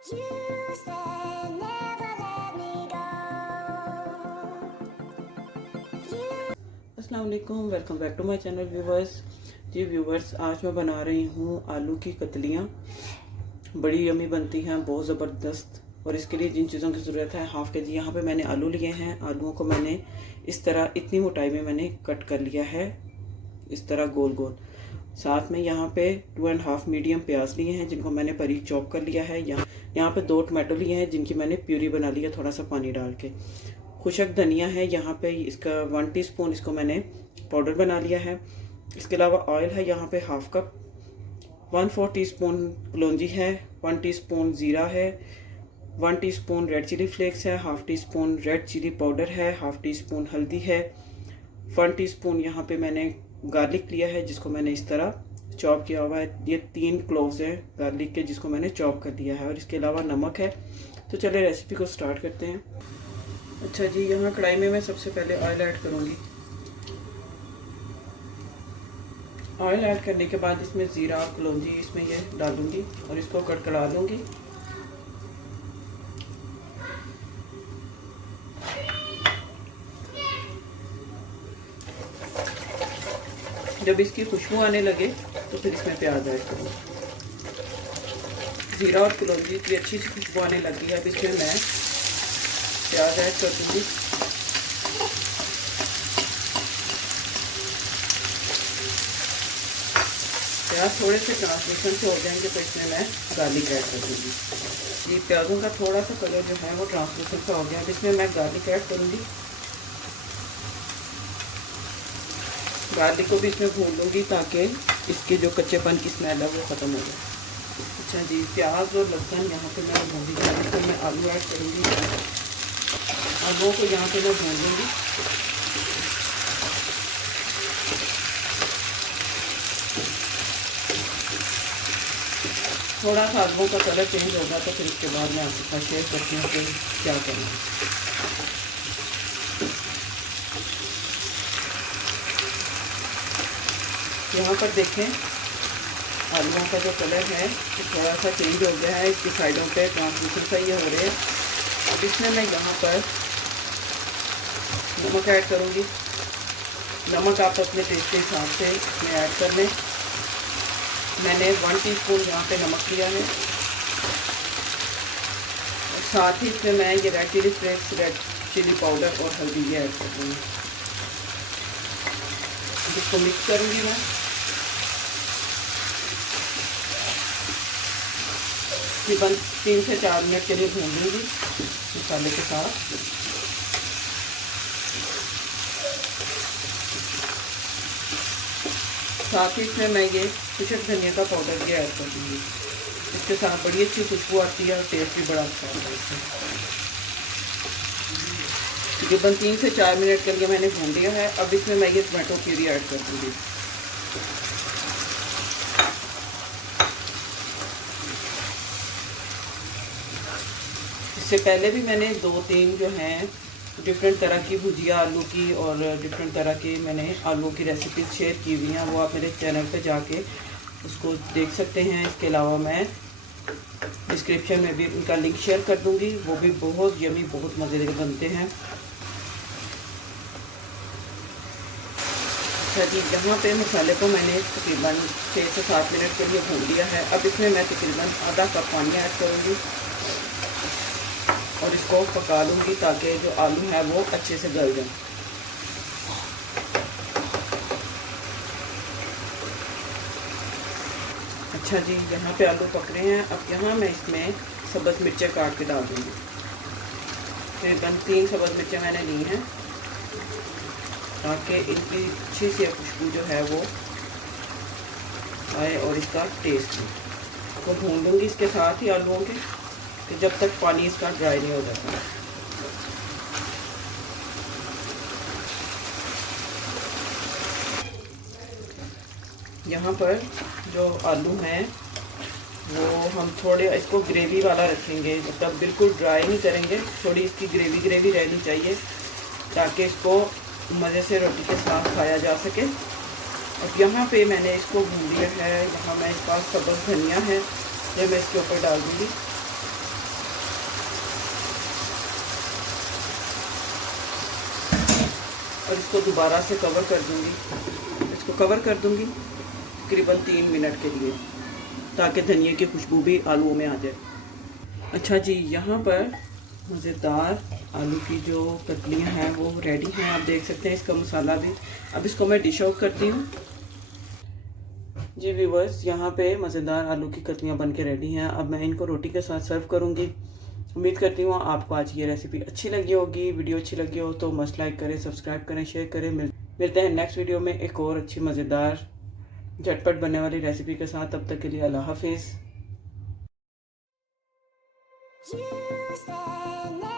You said never let me go. अस्सलाम वालेकुम, welcome back to my channel viewers. जी viewers, आज मैं बना रही हूँ आलू की कतलियाँ। बड़ी यमी बनती हैं, बहुत ज़बरदस्त। और इसके लिए जिन चीज़ों की ज़रूरत है, हाफ़ के जी यहाँ पे मैंने आलू लिए हैं। आलूओं को मैंने इस तरह इतनी मोटाई में मैंने कट कर लिया है, इस तरह गोल गोल। साथ में यहाँ पे 2.5 मीडियम प्याज लिए हैं, जिनको मैंने बारीक चॉप कर लिया है। यहाँ पे 2 टमाटो लिए हैं, जिनकी मैंने प्यूरी बना ली है थोड़ा सा पानी डाल के। खुशक धनिया है यहाँ पे, इसका 1 टीस्पून इसको मैंने पाउडर बना लिया है। इसके अलावा ऑयल है यहाँ पे हाफ कप, 1/4 टीस्पून कलौंजी है, 1 टीस्पून ज़ीरा है, 1 टीस्पून रेड चिली फ्लेक्स है, half teaspoon red chili powder है, हाफ टी स्पून हल्दी है, 1 टीस्पून यहाँ पे मैंने गार्लिक लिया है, जिसको मैंने इस तरह चॉप किया हुआ है। ये 3 क्लोव्स हैं गार्लिक के, जिसको मैंने चॉप कर दिया है। और इसके अलावा नमक है। तो चलिए रेसिपी को स्टार्ट करते हैं। अच्छा जी, यहाँ कढ़ाई में मैं सबसे पहले ऑयल ऐड करूँगी। ऑयल ऐड करने के बाद इसमें ज़ीरा और कलौंजी इसमें ये डालूंगी और इसको कड़कड़ा दूंगी। जब इसकी खुशबू आने लगे तो फिर इसमें प्याज ऐड करूँगी। ज़ीरा और कलौंजी की अच्छी सी खुशबू आने लगी है। अब इसमें मैं प्याज ऐड कर दूँगी। प्याज थोड़े से ट्रांसलूसेंट से हो जाएंगे तो इसमें मैं गार्लिक ऐड कर दूँगी। ये प्याज़ों का थोड़ा सा कलर जो है वो ट्रांसलूसेंट सा हो गया। अब इसमें मैं गार्लिक ऐड करूँगी। गार्लिक को भी इसमें भून लूँगी ताकि इसके जो कच्चेपन की स्मेल है वो ख़त्म हो जाए। अच्छा जी, प्याज और लहसुन यहाँ पे मैं भून ली। इसमें मैं आलू ऐड करूँगी। आलूओं को यहाँ पे मैं भून लूँगी। थोड़ा सा आलूओं का कलर चेंज होगा तो फिर इसके बाद मैं आपके साथ शेयर करती हूँ कि क्या करना है। यहाँ पर देखें, आलूओं का जो कलर है वो थोड़ा सा चेंज हो गया है। इसकी साइडों पे ट्रांसलूसेंट सा ये हो रहे हैं। अब इसमें मैं यहाँ पर नमक ऐड करूँगी। नमक आप अपने टेस्ट के हिसाब से इसमें ऐड कर लें। मैंने 1 टीस्पून यहाँ पे नमक लिया है। और साथ ही इसमें मैं ये red chili flakes, red chili powder और हल्दी ये ऐड कर दूँगी। इसको मिक्स करूँगी मैं। तकरीबन 3 से 4 मिनट के लिए भून लूँगी मसाले के साथ। साथ ही इसमें मैं ये खुशक धनिया का पाउडर भी ऐड कर दूँगी। इसके साथ बड़ी अच्छी खुशबू आती है और टेस्ट भी बड़ा अच्छा आता है इसमें। तकरीबन 3 से 4 मिनट के लिए मैंने भून लिया है। अब इसमें मैं ये टमाटो प्यूरी ऐड कर दूँगी। इससे पहले भी मैंने 2-3 जो हैं डिफरेंट तरह की भुजिया आलू की और डिफरेंट तरह की मैंने आलू की रेसिपी शेयर की हुई हैं। वो आप मेरे चैनल पे जाके उसको देख सकते हैं। इसके अलावा मैं डिस्क्रिप्शन में भी उनका लिंक शेयर कर दूंगी। वो भी बहुत यमी, बहुत मज़ेदार बनते हैं। अच्छा जी, यहाँ पे मसाले को मैंने तकरीबन 6 से 7 मिनट के लिए भून लिया है। अब इसमें मैं तकरीबन आधा कप पानी ऐड करूँगी और इसको पका लूँगी ताकि जो आलू है वो अच्छे से गल जाए। अच्छा जी, यहाँ पे आलू पक रहे हैं। अब यहाँ मैं इसमें सब्ज़ मिर्चें काट के डाल दूँगी। तकरीबन 3 सब्ज़ मिर्चें मैंने ली हैं ताकि इनकी अच्छी सी खुशबू जो है वो आए और इसका टेस्ट को भून लूँगी इसके साथ ही आलूओं के, कि जब तक पानी इसका ड्राई नहीं हो जाता। यहाँ पर जो आलू हैं वो हम थोड़े इसको ग्रेवी वाला रखेंगे, मतलब बिल्कुल ड्राई नहीं करेंगे। थोड़ी इसकी ग्रेवी रहनी चाहिए ताकि इसको मज़े से रोटी के साथ खाया जा सके। अब यहाँ पे मैंने इसको भून लिया है। यहाँ मैं इसके पास सब्ज़ धनिया है जो मैं इसके ऊपर डाल दूँगी। और इसको दोबारा से कवर कर दूंगी। इसको कवर कर दूंगी तकरीबन 3 मिनट के लिए, ताकि धनिया की खुशबू भी आलूओं में आ जाए। अच्छा जी, यहाँ पर मज़ेदार आलू की जो कतलियाँ हैं वो रेडी हैं। आप देख सकते हैं इसका मसाला भी। अब इसको मैं डिश आउट करती हूँ। जी व्यूवर्स, यहाँ पे मज़ेदार आलू की कतलियाँ बन के रेडी हैं। अब मैं इनको रोटी के साथ सर्व करूँगी। उम्मीद करती हूँ आपको आज ये रेसिपी अच्छी लगी होगी। वीडियो अच्छी लगी हो तो मस्ट लाइक करें, सब्सक्राइब करें, शेयर करें। मिलते हैं नेक्स्ट वीडियो में एक और अच्छी मज़ेदार झटपट बनने वाली रेसिपी के साथ। तब तक के लिए अल्लाह हाफिज़। You said never